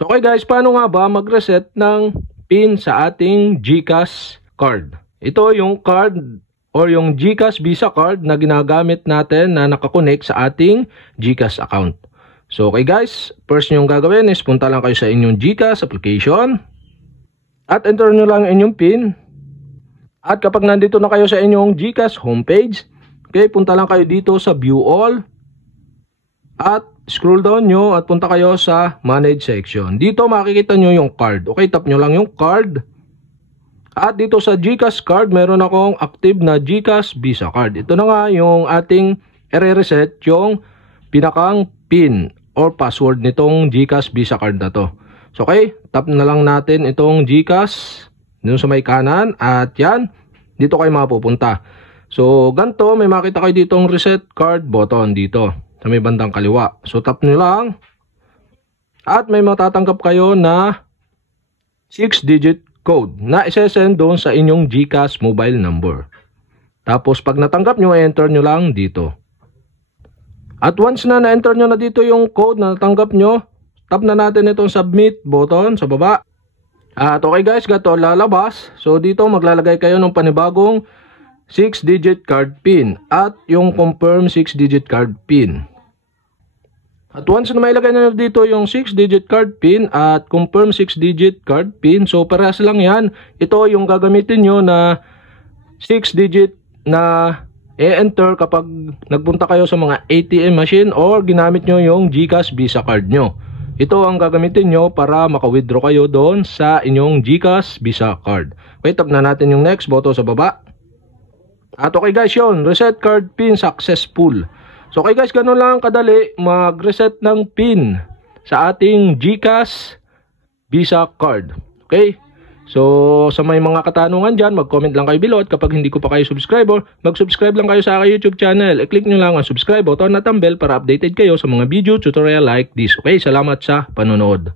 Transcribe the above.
So okay guys, paano nga ba mag-reset ng PIN sa ating GCash card? Ito yung card or yung GCash Visa card na ginagamit natin na nakakonect sa ating GCash account. So okay guys, first nyo gagawin is punta lang kayo sa inyong GCash application at enter nyo lang inyong PIN. At kapag nandito na kayo sa inyong GCash homepage, okay, punta lang kayo dito sa View All at scroll down nyo at punta kayo sa Manage section. Dito makikita nyo yung card. Okay, tap nyo lang yung card. At dito sa GCash card, meron akong active na GCash Visa card. Ito na nga yung ating i-reset yung pinakang PIN or password nitong GCash Visa card na to. So okay, tap na lang natin itong GCash dun sa may kanan at yan, dito kayo mapupunta. So ganito, may makita kayo ditong reset card button dito sa may bandang kaliwa. So tap nyo lang at may matatanggap kayo na 6-digit code na isesend doon sa inyong GCash mobile number. Tapos pag natanggap nyo, enter nyo lang dito. At once na na-enter nyo na dito yung code na natanggap nyo, tap na natin itong submit button sa baba. At okay guys, gato lalabas. So dito maglalagay kayo ng panibagong 6-digit card PIN at yung confirm 6-digit card PIN. At once na mailagay na dito yung 6-digit card PIN at confirm 6-digit card PIN, so parehas lang yan. Ito yung gagamitin nyo na 6-digit na e-enter kapag nagpunta kayo sa mga ATM machine or ginamit nyo yung GCash Visa card nyo. Ito ang gagamitin nyo para maka-withdraw kayo doon sa inyong GCash Visa card. Okay, tap na natin yung next button sa baba. At okay guys, yun, reset card PIN successful. So okay guys, ganun lang kadali mag-reset ng PIN sa ating GCash Visa card. Okay? So sa may mga katanungan dyan, mag-comment lang kayo below at kapag hindi ko pa kayo subscriber, mag-subscribe lang kayo sa aking YouTube channel. I-click nyo lang ang subscribe button at ang bell para updated kayo sa mga video tutorial like this. Okay? Salamat sa panonood.